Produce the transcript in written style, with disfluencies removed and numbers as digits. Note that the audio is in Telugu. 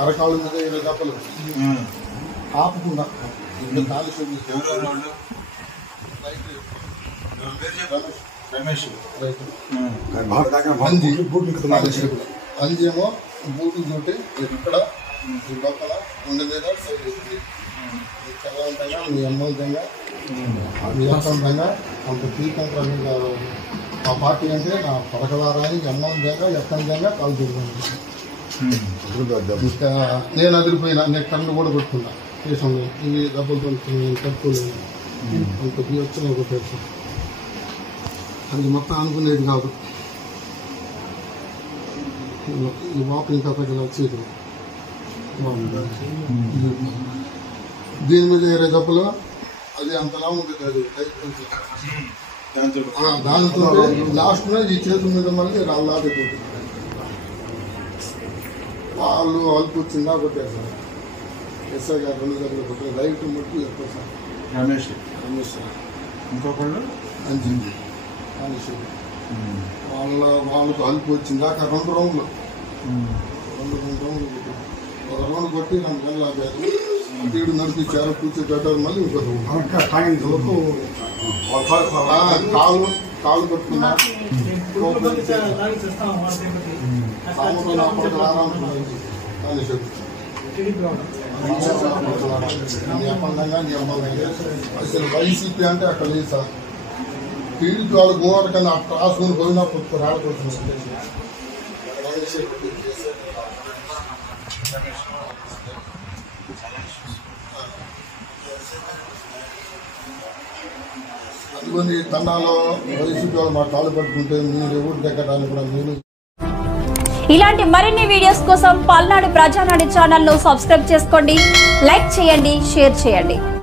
అరకాళ్ళ మీద 20 దెబ్బలు ఆపకుండా అంజేమో బూట్లు తోటి ఇక్కడ ఈ లోపల ఉండేదా సైడ్ చల్లవంతంగా మీ అమ్మంతంగా మీ అర్థంతంగా అంత తీకంగా ఆ పార్టీ అంటే నా పడకదారానికి అమ్మంతంగా ఎక్కంతంగా కాలు తిరిగాను. ఇంకా నేను అదిరిపోయినా నేను కన్ను కూడా కొట్టుకున్నా దేశంలో ఇవి డబ్బులతో కట్టుకోలేదు అంత వచ్చిన ఒక పేరు అది మొత్తం అనుకునేది కాదు. ఈ వాపు ఇంకా తగ్గ వచ్చేది దీని మీద 20 దెబ్బలు అది అంతలా ఉంటుంది. అది దానితో లాస్ట్ ఈ చేతుల మీద మళ్ళీ రాళ్ళాడిపోతుంది. వాళ్ళు అల్పు వచ్చిందా కొట్టేసారు. ఎస్ఐ గారు 2 దెబ్బలు కొట్టారు. రైట్ మట్టు ఎక్కువ సార్ రమేష్ ఇంకొకళ్ళు అంజింది వాళ్ళకు అల్పు వచ్చిందాక 2 రౌండ్లు ఒక రౌండ్ కొట్టి 2 గంటలు ఆగారు. తీడు నడిపించారు కూర్చోబెట్టారు. మళ్ళీ కాలు కొట్టుకున్నా అసలు వైసీపీ అంటే అక్కడ లేదు సార్. టీడీపీ వాళ్ళు గోవాల కన్నా రాసుకుని పోయినా రాకపోతున్నారు. అందుకని తండాలో వైసీపీ వాళ్ళు మా కాళ్ళు పట్టుకుంటే మీరు ఎవరు దగ్గడానికి కూడా నేను. ఇలాంటి మరిన్ని వీడియోస్ కోసం పల్నాడు ప్రజానాడు ఛానల్ ను సబ్స్క్రైబ్ చేసుకోండి, లైక్ చేయండి, షేర్ చేయండి.